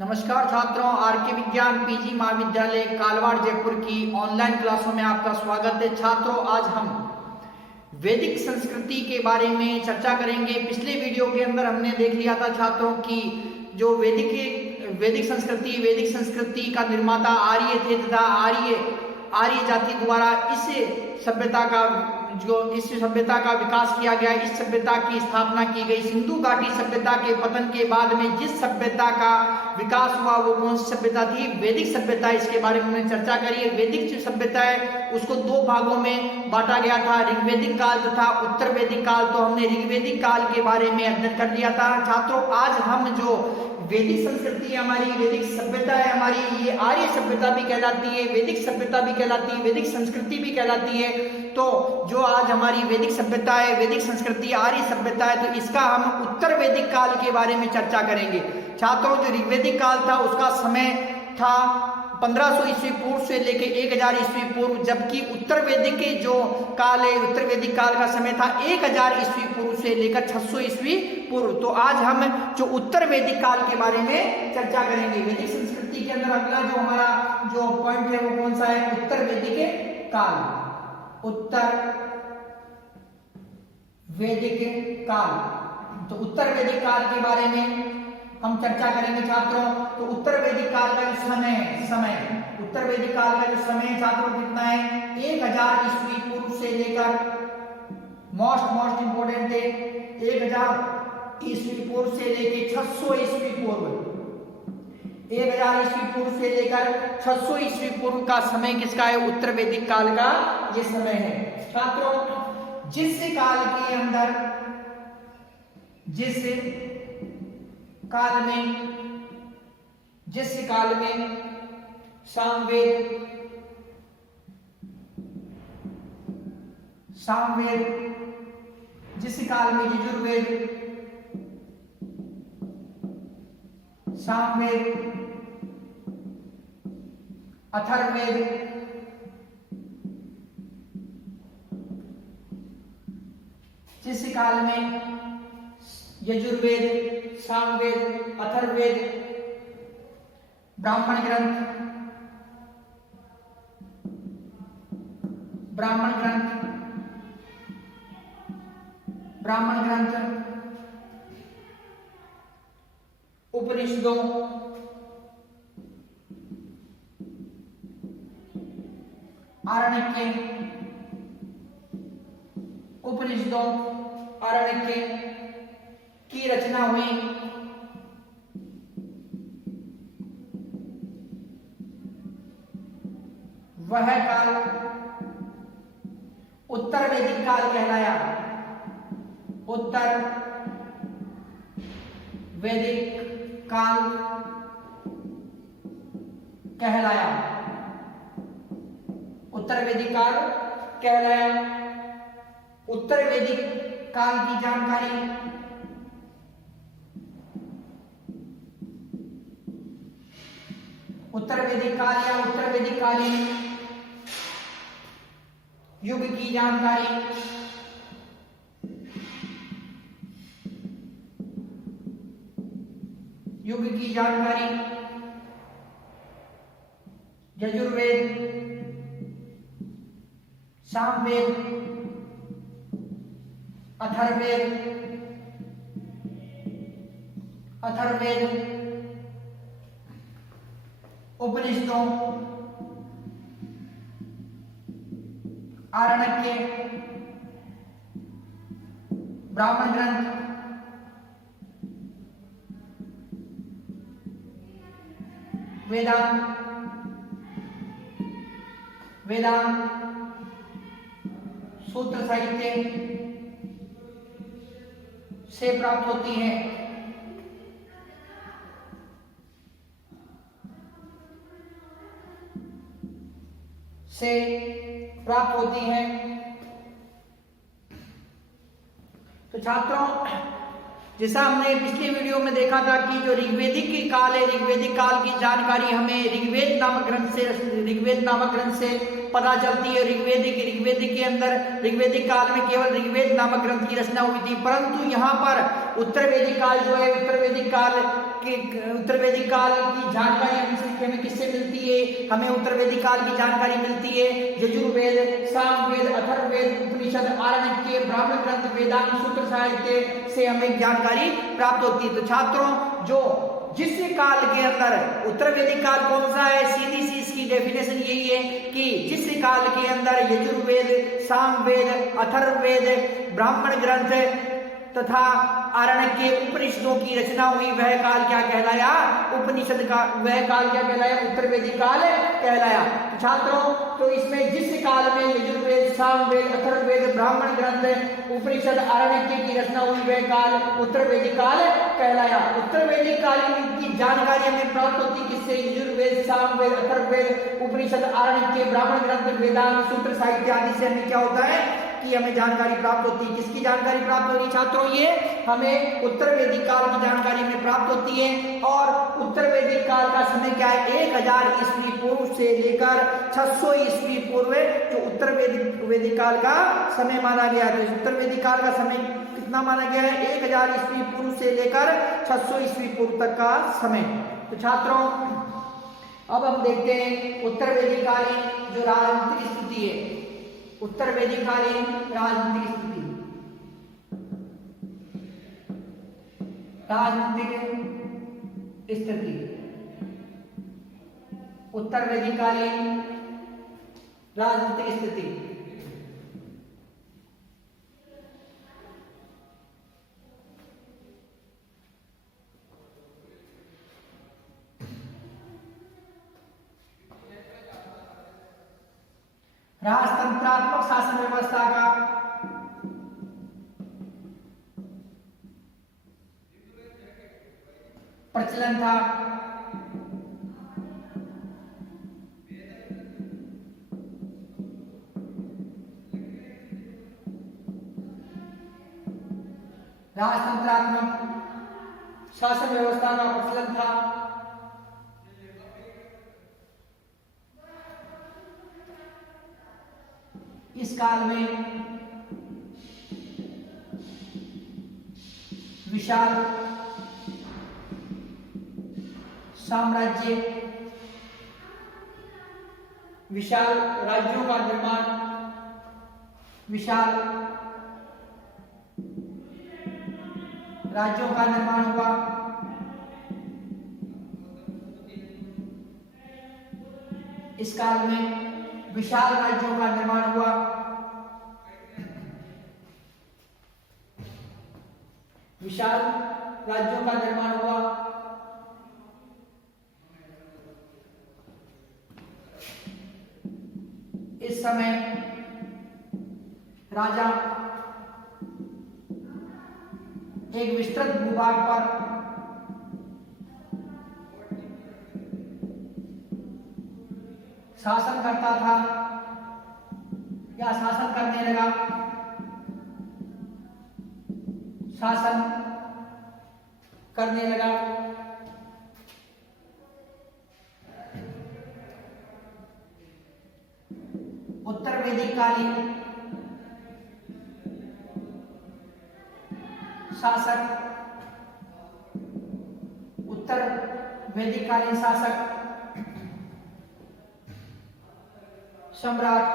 नमस्कार छात्रों, आरके विज्ञान पीजी महाविद्यालय कालवाड़ जयपुर की ऑनलाइन क्लासों में आपका स्वागत है। छात्रों, आज हम वैदिक संस्कृति के बारे में चर्चा करेंगे। पिछले वीडियो के अंदर हमने देख लिया था छात्रों की जो वैदिक संस्कृति का निर्माता आर्य थे तथा आर्य जाति द्वारा इस सभ्यता का विकास किया गया, इस सभ्यता की स्थापना की गई। सिंधु घाटी सभ्यता के पतन के बाद में जिस सभ्यता का विकास हुआ वो कौन सी सभ्यता थी? वैदिक सभ्यता। इसके बारे में हमने चर्चा करी है। वैदिक जो सभ्यता है उसको दो भागों में बांटा गया था, ऋग्वैदिक काल तथा उत्तर वैदिक काल। तो हमने ऋग्वैदिक काल के बारे में अध्ययन कर लिया था। छात्रों, आज हम जो वैदिक संस्कृति हमारी, वैदिक सभ्यता है हमारी, ये आर्य सभ्यता भी कहलाती है, वैदिक सभ्यता भी कहलाती है, वैदिक संस्कृति भी कहलाती है। तो जो आज हमारी वैदिक सभ्यता है, वैदिक संस्कृति, आर्य सभ्यता है, तो इसका हम उत्तर वैदिक काल के बारे में चर्चा करेंगे। छात्रों, जो ऋग्वैदिक काल था उसका समय था 1500 ईस्वी पूर्व से लेके 1000 ईस्वी पूर्व, जबकि उत्तर वैदिक के जो काल है, उत्तर वैदिक काल का समय था 1000 ईस्वी पूर्व से लेकर 600 ईस्वी पूर्व। तो आज हम जो उत्तर वैदिक काल के बारे में चर्चा करेंगे। वैदिक संस्कृति के अंदर अगला जो हमारा जो पॉइंट है वो कौन सा है? उत्तर वैदिक काल। उत्तर वैदिक काल। तो उत्तर वैदिक काल के बारे में हम चर्चा करेंगे छात्रों। तो उत्तर वैदिक काल का जो समय उत्तर वैदिक काल का जो समय छात्रों कितना है? 1000 ईस्वी पूर्व से लेकर मोस्ट इंपोर्टेंट है 1000 ईस्वी पूर्व से लेकर 600 ईस्वी पूर्व। 1000 ईस्वी पूर्व से लेकर 600 ईस्वी पूर्व का समय किसका है? उत्तर वैदिक काल का ये समय है। छात्रों, जिस काल में सामवेद, जिस काल में यजुर्वेद, सामवेद, अथर्ववेद, जिस काल में यजुर्वेद, सामवेद, अथर्ववेद, ब्राह्मण ग्रंथ, उपनिषदों, आरण्यके की रचना हुई। वह काल उत्तर वैदिक काल कहलाया। उत्तर वैदिक काल कहलाया। उत्तर वैदिक काल कहलाया। उत्तर वैदिक काल की जानकारी उत्तर वैदिक काल या उत्तर वैदिक कालीन युग की जानकारी यजुर्वेद, सामवेद, अथर्ववेद, उपनिषदों, आरण्यके, ब्राह्मण ग्रंथ, वेदांत, सूत्र साहित्य से प्राप्त होती हैं। तो छात्रों, जैसा हमने पिछले वीडियो में देखा था कि जो ऋग्वेदिक काल है, ऋग्वेदिक काल की जानकारी हमें ऋग्वेद नामक ग्रंथ से पता चलती है। ऋग्वेदिक के अंदर ऋग्वेदिक काल में केवल ऋग्वेद नामक ग्रंथ की रचना हुई थी, परंतु यहाँ पर उत्तरवेदिक काल जो है, उत्तरवेदिक काल की जानकारी हमें किससे मिलती है? हमें उत्तरवेदिक काल की जानकारी मिलती है यजुर्वेद, सामवेद, अथर्ववेद, उपनिषद, आरण्यक, ब्राह्मण ग्रंथ, वेदांत, सूत्र साहित्य से हमें जानकारी प्राप्त होती है। तो छात्रों, जिस काल के अंदर उत्तरवेदिक काल कौन सा है? सीधी सी इसकी डेफिनेशन यही है कि जिस काल के अंदर यजुर्वेद, सामवेद, अथर्ववेद, ब्राह्मण ग्रंथ तथा आरण्यक के उपनिषदों की रचना हुई, वह काल क्या कहलाया? उपनिषद का वह काल क्या कहलाया? उत्तरवेदिक काल कहलाया। छात्रों, तो इसमें जिस काल में यजुर्वेद, सामवेद, अथर्ववेद, ब्राह्मण ग्रंथ, उपनिषद, आरण्यक की रचना हुई, वह काल उत्तरवेदिक काल कहलाया। उत्तरवेदिक काल की जानकारी हमें प्राप्त होती किससे? यजुर्वेद, सामवेद, अथर्ववेद, उपनिषद, आरण्यक, ब्राह्मण ग्रंथ, वेदांत, सूत्र साहित्य आदि से हमें क्या होता है कि हमें जानकारी प्राप्त होती है। किसकी जानकारी प्राप्त हो रही छात्रों? ये हमें उत्तरवेदिक काल की जानकारी में प्राप्त होती है। और उत्तरवेदिक काल का समय क्या है? 1000 ईस्वी पूर्व से लेकर 600 ईस्वी पूर्व जो उत्तरवेदिक काल का समय माना गया है। तो उत्तरवेदिक काल का समय कितना माना गया है? 1000 ईस्वी पूर्व से लेकर 600 ईस्वी पूर्व तक का समय। तो छात्रों, अब हम देखते हैं उत्तरवेदिक कालीन जो राजनीतिक स्थिति है, उत्तरवेदिक कालीन राजनीतिक स्थिति। उत्तरवेदिक कालीन राजनीतिक स्थिति। राजतंत्रात्मक शासन व्यवस्था का प्रचलन था। राजतंत्रात्मक शासन व्यवस्था का प्रचलन था। इस काल में विशाल साम्राज्य, विशाल राज्यों का निर्माण, विशाल राज्यों का निर्माण हुआ। इस काल में विशाल राज्यों का निर्माण हुआ। विशाल राज्यों का निर्माण हुआ। इस समय राजा एक विस्तृत भूभाग पर शासन करता था या शासन करने लगा। शासन करने लगा। उत्तरवेदिक कालीन शासक, उत्तर वैदिक कालीन शासक, सम्राट,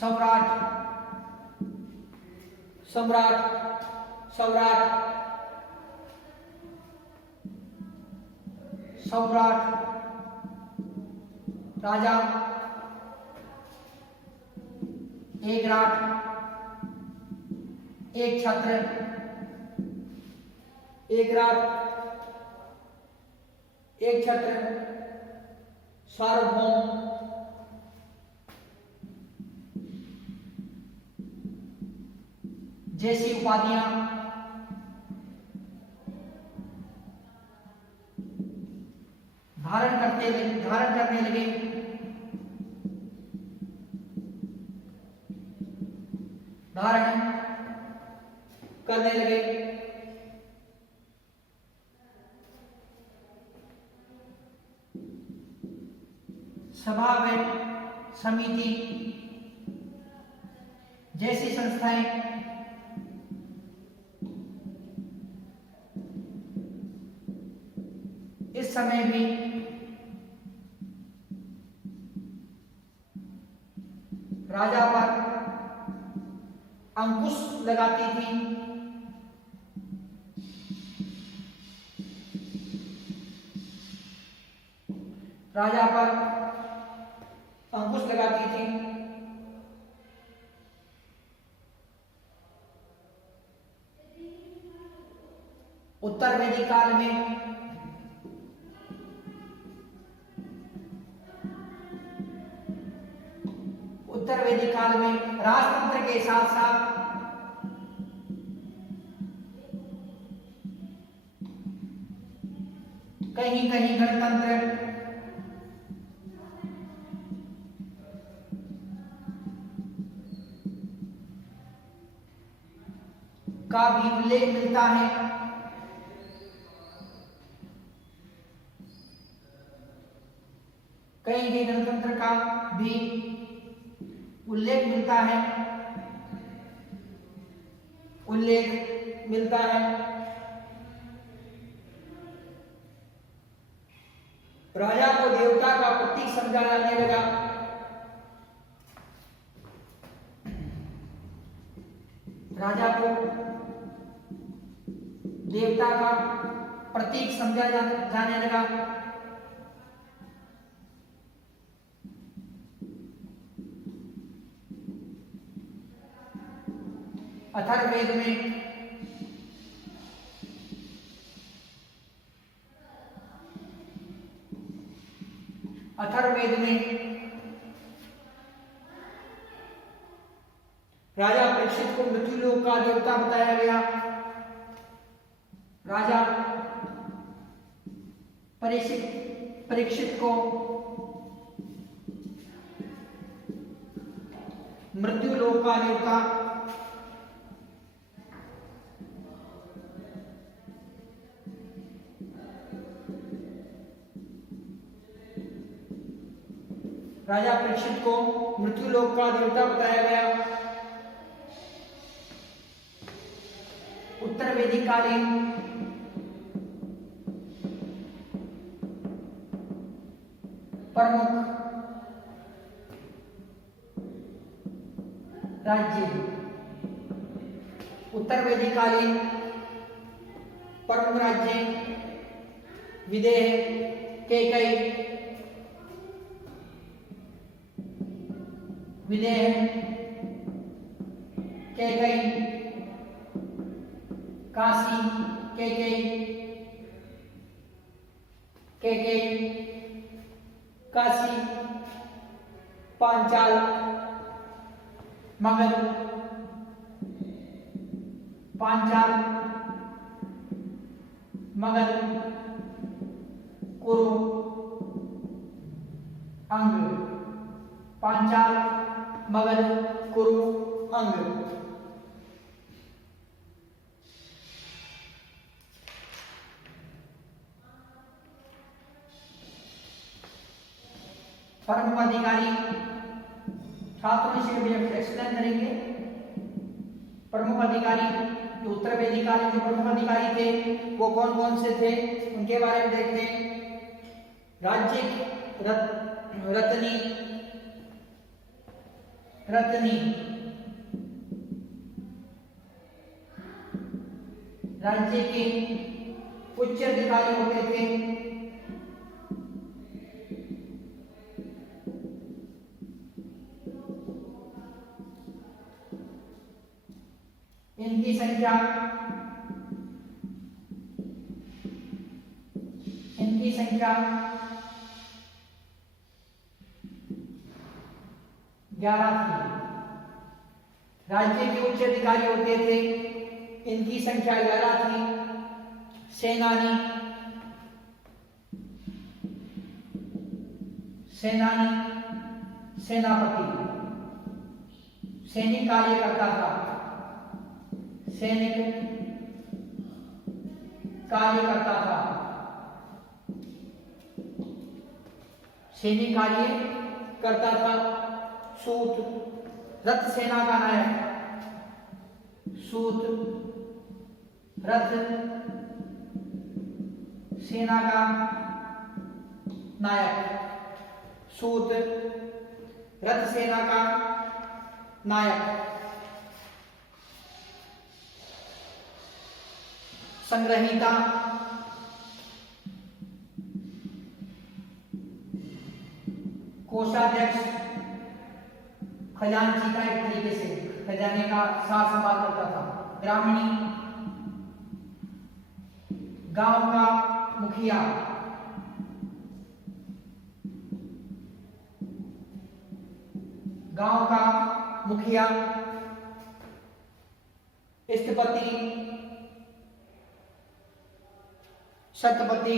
सम्राट, सम्राट, सम्राट, सम्राट, राजा, एक राट, एक छत्र, एक राट, एक छत्र, सार्वभौम, जैसी उपाधियां धारण करने लगे। धारण करने लगे। सभा व समिति जैसी संस्थाएं इस समय भी राजा पर अंकुश लगाती थी। राजा पर अंकुश लगाती थी। उत्तर वैदिक काल में राजतंत्र के साथ साथ कहीं कहीं गणतंत्र का भी उल्लेख मिलता है। कहीं भी गणतंत्र का भी उल्लेख मिलता है। राजा को देवता का प्रतीक समझा जाने लगा। राजा को देवता का प्रतीक समझा जाने लगा। अथर्ववेद में राजा परीक्षित को मृत्युलोक का देवता बताया गया। राजा परीक्षित को मृत्युलोक का देवता बताया गया। उत्तर वैदिक कालीन प्रमुख राज्य विदेह, कैकई, काशी, पांचाल, मगध, कुरु, अंग। पांचाल, मगध, कुरु, अंग। प्रमुख अधिकारी छात्रों से भी एक्सप्लेन करेंगे। प्रमुख अधिकारी जो उत्तर वैदिक काल के प्रमुख अधिकारी थे वो कौन कौन से थे उनके बारे में देखते हैं। राज्य रत्नी राज्य के उच्च अधिकारी होते थे। इनकी संख्या 11 थी। राज्य के उच्च अधिकारी होते थे, इनकी संख्या 11 थी। सेनापति सैनिक कार्य करता था। सैनिक कार्य करता था, सैनिक कार्य करता था। सूत रथ सेना का नायक, सूत रथ सेना का नायक, सूत रथ सेना का नायक। संग्रहीता कोषाध्यक्ष, खजांची का एक तरीके से खजाने का सार संभाल करता था। ग्रामीणी गांव का मुखिया, गांव का मुखिया। स्थपति शतपति,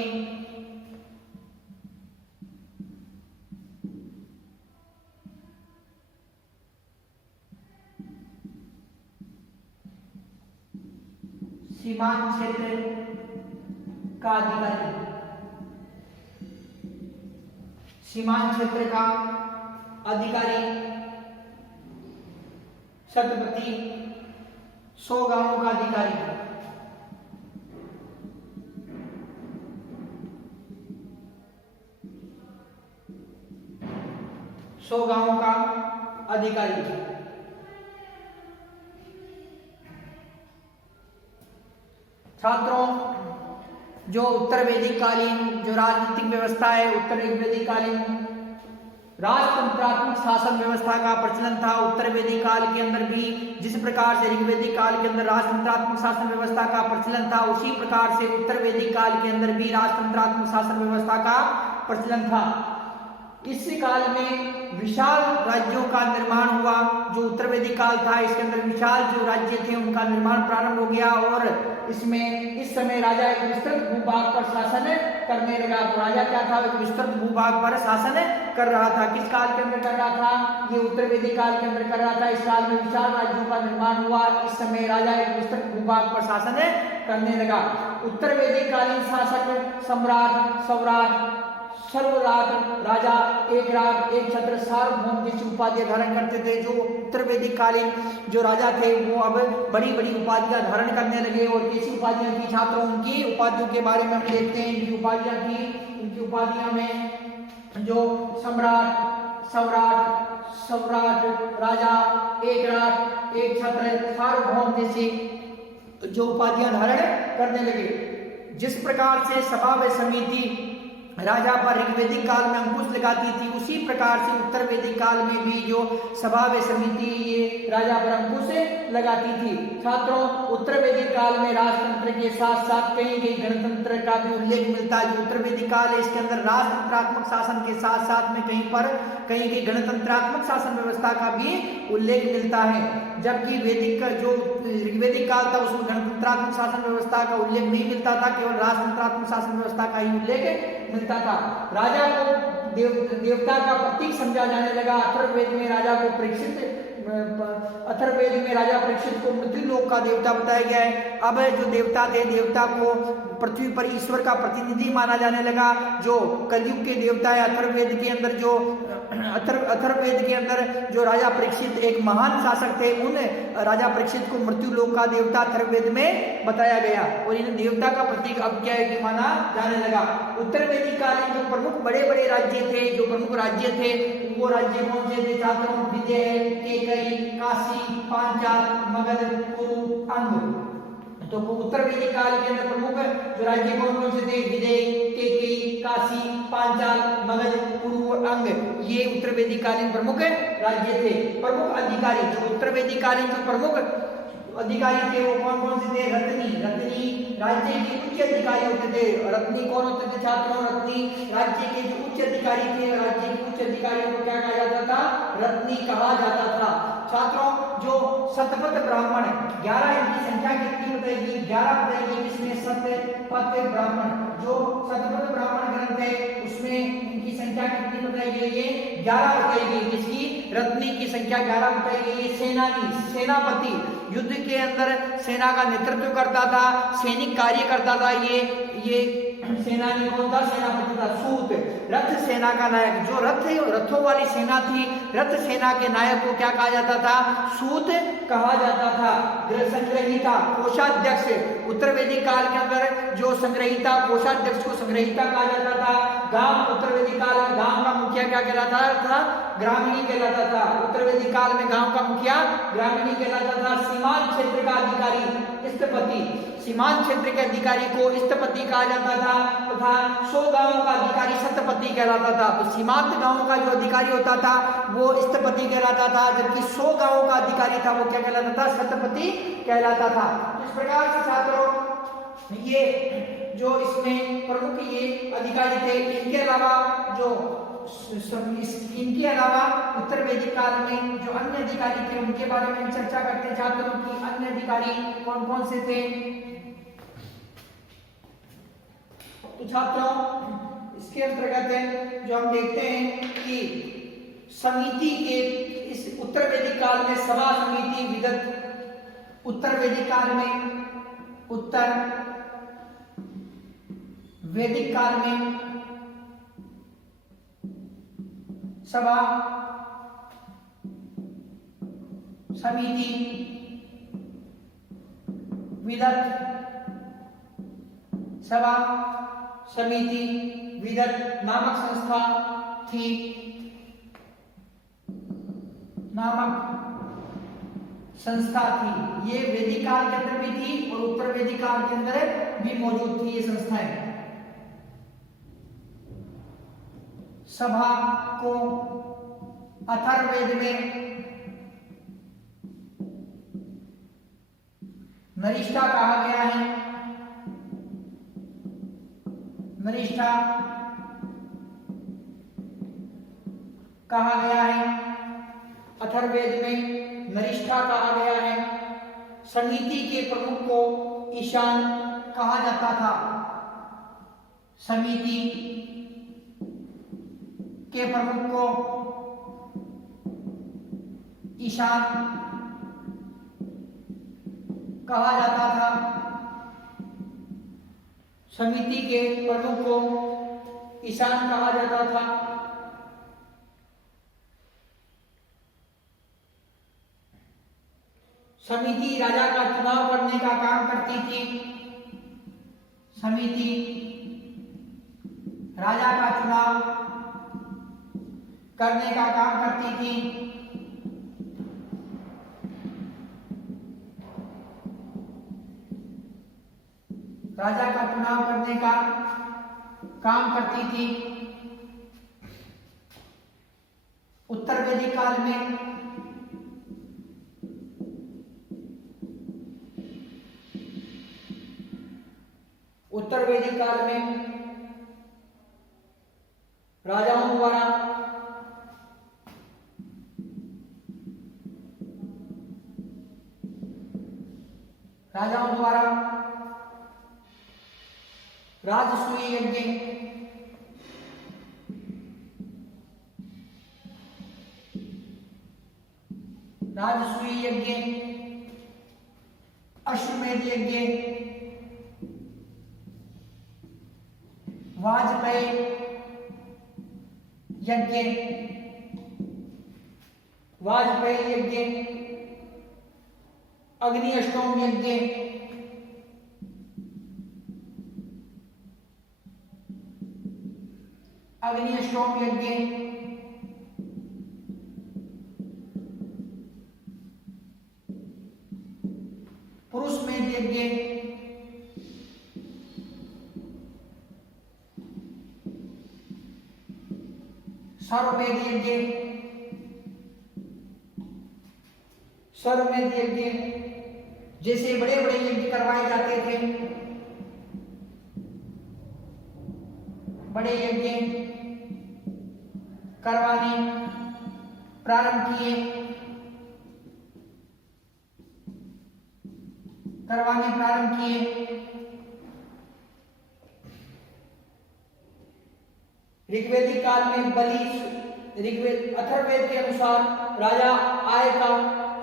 सीमांत क्षेत्र का अधिकारी, सीमांत क्षेत्र का अधिकारी। शतपति 100 गांवों का अधिकारी, 100 गांवों का अधिकारी। छात्रों, जो उत्तर वैदिक कालीन जो राजनीतिक व्यवस्था है, उत्तर वैदिक कालीन राजतंत्रात्मक शासन व्यवस्था का प्रचलन था। उत्तर वैदिक काल के अंदर भी जिस प्रकार से ऋग्वैदिक काल के अंदर राजतंत्रात्मक शासन व्यवस्था का प्रचलन था, उसी प्रकार से उत्तर वैदिक काल के अंदर भी राजतंत्रात्मक शासन व्यवस्था का प्रचलन था। इस काल में विशाल राज्यों का निर्माण हुआ। जो उत्तर वैदिक काल था, इसके अंदर विशाल जो राज्य थे उनका निर्माण प्रारंभ हो गया और इसमें इस समय राजा एक विस्तृत भूभाग पर शासन करने लगा। तो राजा क्या था, एक विस्तृत भूभाग पर शासन कर रहा था। किस काल के अंदर कर रहा था, ये उत्तर वैदिक काल के अंदर कर रहा था। इस काल में विशाल राज्यों का निर्माण हुआ। इस समय राजा एक विस्तृत भूभाग पर शासन करने लगा। उत्तर वैदिक कालीन शासक सम्राट, सौराट, सर्वराट, राजा, एक राज, एक छत्र, सार्वभौम जैसी उपाधियां धारण करते थे। जो उत्तर वैदिक कालीन जो राजा थे वो अब बड़ी बड़ी उपाधियां धारण करने लगे। और कैसी उपाधियां थी छात्रों, उनकी उपाधियों के बारे में हम देखते हैं। इनकी उपाधियां थी, इनकी उपाधियों में जो सम्राट, सौराट, सम्राट, राजा, एक राज, एक छत्र, सार्वभौम जैसी जो उपाधियां धारण करने लगे। जिस प्रकार से सभा व समिति राजा पर ऋग्वैदिक काल में अंकुश लगाती थी, उसी प्रकार से उत्तर वैदिक काल में भी जो सभा व समिति ये राजा पर अंकुश लगाती थी। छात्रों, उत्तर वैदिक काल में राजतंत्र के साथ साथ कहीं कहीं गणतंत्र का भी उल्लेख मिलता है। जो उत्तर वैदिक काल है, इसके अंदर राजतंत्रात्मक शासन के साथ साथ में कहीं कहीं गणतंत्रात्मक शासन व्यवस्था का भी उल्लेख मिलता है। जबकि वैदिक जो ऋग्वैदिक काल था उसमें गणतंत्रात्मक शासन व्यवस्था का उल्लेख नहीं मिलता था, केवल राजतंत्रात्मक शासन व्यवस्था का ही उल्लेख मिलता था। राजा को देवता का प्रतीक समझा जाने लगा। अथर्ववेद में राजा को अथर्ववेद में राजा परीक्षित को मृत्युलोक का देवता बताया गया है। अब जो देवता थे, देवता को पृथ्वी पर ईश्वर का प्रतिनिधि माना जाने लगा। जो कलयुग के देवता है, अथर्ववेद के अंदर अथर्ववेद के अंदर जो राजा परीक्षित एक महान शासक थे, उन राजा परीक्षित को मृत्युलोक का देवता अथर्ववेद में बताया गया और इन देवता का प्रतीक अब क्या है कि माना जाने लगा। उत्तर वैदिक कालीन जो प्रमुख बड़े बड़े राज्य थे, जो प्रमुख राज्य थे वो राज्य कौन से थे छात्रों? विजय, केकई, काशी, पांचाल, मगध, कुरु, अंग। तो उत्तर वैदिक काल के अंदर प्रमुख जो राज्य कौन कौन से थे? विजय, केकई, काशी, पांचाल, मगध, कुरु और अंग। ये उत्तर वैदिक कालीन प्रमुख राज्य थे। प्रमुख अधिकारी जो उत्तर वैदिक कालीन जो प्रमुख अधिकारी थे वो कौन कौन से थे? रत्नी राज्य के उच्च अधिकारी होते थे। रत्नी कौन होते थे छात्रों? रत्नी राज्य के जो उच्च अधिकारी थे, राज्य के उच्च अधिकारियों को क्या कहा जाता था? रत्नी कहा जाता था। छात्रों, जो शतपथ ब्राह्मण 11, इनकी संख्या कितनी बताएगी? 11 बताएगी। इसमें शतपथ ब्राह्मण जो शतपथ ब्राह्मण ग्रंथ है उसमें इनकी संख्या कितनी बताई गई है? 11 बताई गई। इसकी रत्नी की संख्या 11 बताई गई है। सेनानी, सेनापति युद्ध के अंदर सेना का नेतृत्व करता था, सैनिक कार्य करता था। ये सेनानी कौन था? सेनापति था सूत। रथ सेना का नायक, जो रथों वाली सेना थी, रथ सेना के नायक को क्या कहा जाता था? सूत कहा जाता था। संग्रहिता, कोषाध्यक्ष, उत्तर वैदिक काल के अंदर जो संग्रहिता, कोषाध्यक्ष को संग्रहिता कहा जाता था। गांव, उत्तर वैदिक काल में गांव का मुखिया क्या कहलाता था? ग्रामीणी कहलाता था। उत्तर वैदिक काल में गांव का मुखिया ग्रामीणी कहलाता था। सीमांत क्षेत्र का अधिकारी स्थपति, सीमांत क्षेत्र के अधिकारी को स्थपति कहा जाता था तथा 100 गांवों का अधिकारी शतपति कहलाता था। तो सीमांत गांवों का जो अधिकारी होता था वो स्थपति कहलाता था, जबकि 100 गांवों का अधिकारी था वो क्या कहलाता था? शतपति कहलाता था। इस प्रकार से छात्रों ये जो इसमें प्रमुख ये अधिकारी थे, इनके अलावा उत्तर वैदिक काल में जो अन्य अधिकारी थे उनके बारे में चर्चा करते हैं छात्रों की। अन्य अधिकारी कौन कौन से थे? तो छात्रों इसके अंतर्गत जो हम देखते हैं कि समिति के इस उत्तर वैदिक काल में सभा समिति विगत, उत्तर वैदिक काल में सभा समिति विदत, सभा समिति विदत नामक संस्था थी, ये वैदिक काल के अंदर भी थी और उत्तर वैदिक काल के अंदर भी मौजूद थी ये संस्थाएं। सभा को अथर्ववेद में नरिष्ठा कहा गया है। नरिष्ठा कहा गया है, अथर्ववेद में नरिष्ठा कहा गया है। समिति के प्रमुख को ईशान कहा जाता था। समिति के प्रमुख को ईशान कहा जाता था। समिति के प्रमुख को ईशान कहा जाता था। समिति राजा का चुनाव करने का काम करती थी। समिति राजा का चुनाव करने का काम करती थी। राजा का चुनाव करने का काम करती थी। उत्तर वैदिक काल में राजाओं द्वारा राजसूय यज्ञ, अश्वमेध यज्ञ, वाजपेयी यज्ञ, अग्नि अष्टोम यज्ञ, पुरुषमेध यज्ञ, सर्वमेध यज्ञ जैसे बड़े बड़े यज्ञ करवाए जाते थे। बड़े यज्ञ करवाने प्रारंभ किए। ऋग्वेदिक काल में अथर्ववेद के अनुसार राजा आय का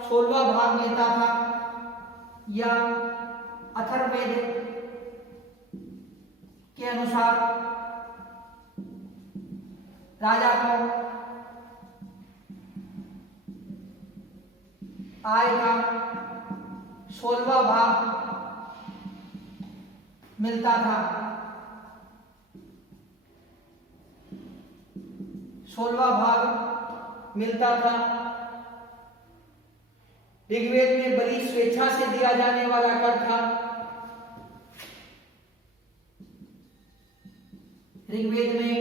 16वां भाग लेता था। या अथर्ववेद के अनुसार राजा को आय का 16वां भाग मिलता था। 16वां भाग मिलता था। ऋग्वेद में बलि स्वेच्छा से दिया जाने वाला कर था। ऋग्वेद में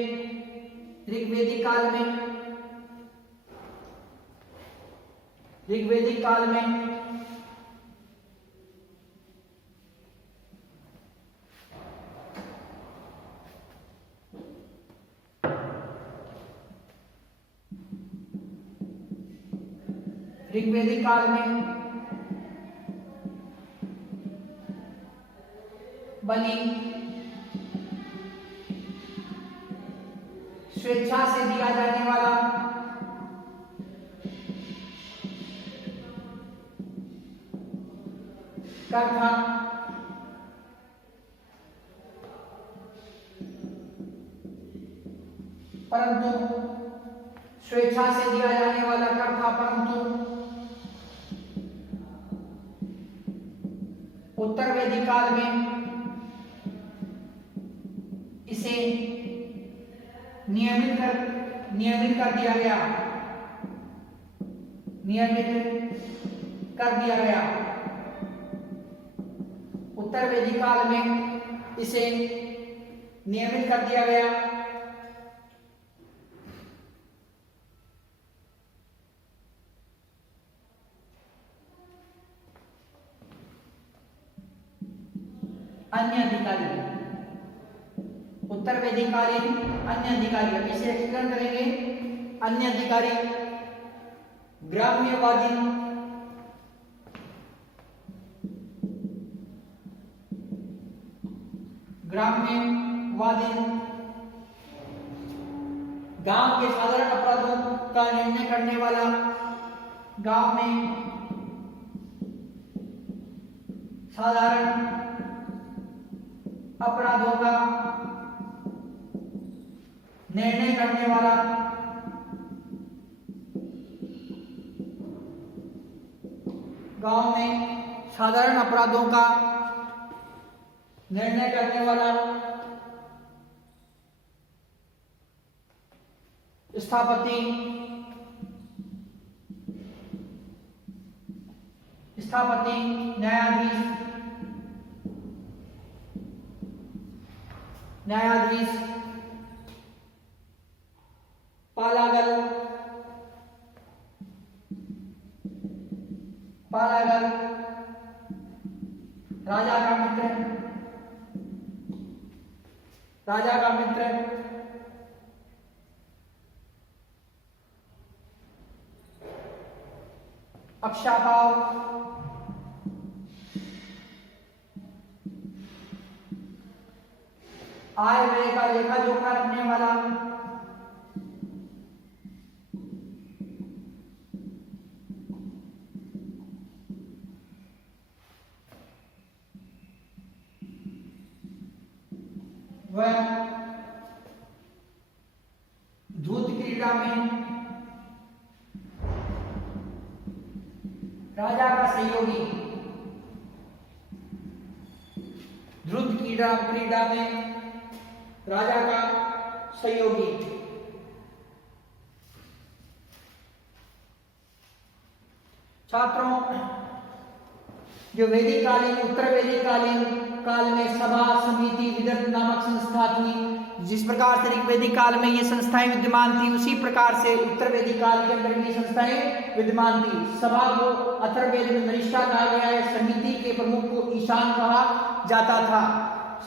ऋग्वेदिक काल में बलि स्वेच्छा से दिया जाने वाला कर था। परंतु स्वेच्छा से दिया जाने वाला कर था, परंतु उत्तर वैदिक काल में इसे नियमित कर दिया गया। उत्तर वैदिक काल में इसे नियमित कर दिया गया। अन्य अधिकारी, उत्तर वैदिक कालीन अन्य अधिकारी, अब इसे एक्सप्लेन करेंगे। अन्य अधिकारी ग्राम्यवादी, गांव के साधारण अपराधों का निर्णय करने वाला, गांव में साधारण अपराधों का निर्णय करने वाला, गांव में साधारण अपराधों का निर्णय करने वाला स्थापति, न्यायाधीश, पालागल, राजा का मित्र, अक्षापाव, आय व्यय का लेखा जोखा रखने वाला, वह धूत क्रीड़ा में राजा का सहयोगी, ध्रुत क्रीड़ा में राजा का सहयोगी। छात्रों, जो वैदिक कालीन, उत्तर वैदिक कालीन काल में सभा, समिति, विदर्भ नामक संस्था थी। जिस प्रकार से ऋग्वैदिक काल में ये संस्थाएं विद्यमान थी, उसी प्रकार से उत्तर वैदिक काल के अंदर भी संस्थाएं विद्यमान थी। सभा को अथर्ववेद में नरिष्ठा कहा गया है। समिति के प्रमुख को ईशान कहा जाता था।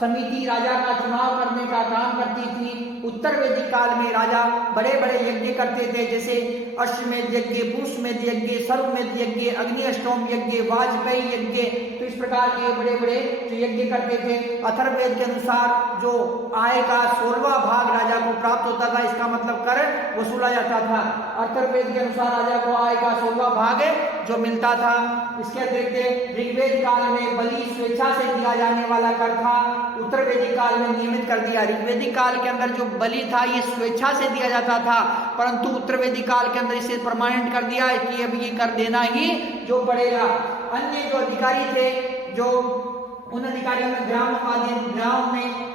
समिति राजा का चुनाव करने का काम करती थी। उत्तर वैदिक काल में राजा बड़े बड़े यज्ञ करते थे, जैसे अश्वमेध यज्ञ, पुरुषमेध यज्ञ, सर्वमेध यज्ञ, अग्नि अष्टोम यज्ञ, वाजपेयी यज्ञ। तो इस प्रकार के बड़े बड़े जो यज्ञ करते थे। अथर्ववेद के अनुसार जो आय का 16वां भाग राजा को प्राप्त होता था, इसका मतलब कर वसूला जाता था। अथर्ववेद के अनुसार राजा को आय का 16वां भाग जो मिलता था। इसके अतिरिक्त ऋग्वेद काल में बलि स्वेच्छा से दिया जाने वाला कर था, उत्तर वैदिक काल में नियमित कर दिया। ऋग्वेदिक काल के अंदर जो बलि था ये स्वेच्छा से दिया जाता था, परंतु उत्तर वैदिक काल के अंदर इसे परमानेंट कर दिया है कि अब ये कर देना ही जो पड़ेगा। अन्य जो अधिकारी थे, जो उन अधिकारियों में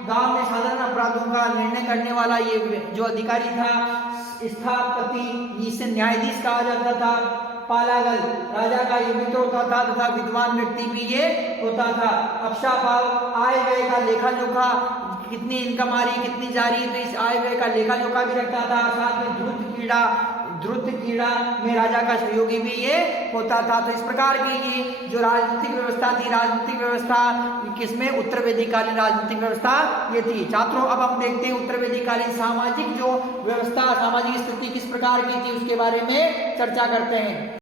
गांव में साधारण अपराधों का निर्णय करने वाला ये जो अधिकारी था स्थापति, इसे न्यायाधीश कहा जाता था। पालागल राजा का ये मित्र होता था तथा विद्वान व्यक्ति भी ये होता था। अक्षापाल आय व्यय का लेखा जोखा, कितनी इनकम आ रही कितनी जा रही, तो इस आय व्यय का लेखा जोखा भी रखता था। साथ में ध्रुत कीड़ा में राजा का सहयोगी भी ये होता था। तो इस प्रकार की ये जो राजनीतिक व्यवस्था थी, राजनीतिक व्यवस्था किसमें, उत्तर वैदिक कालीन राजनीतिक व्यवस्था ये थी। छात्रों अब हम देखते हैं उत्तर वैदिक कालीन सामाजिक जो व्यवस्था, सामाजिक स्थिति किस प्रकार की थी उसके बारे में चर्चा करते हैं।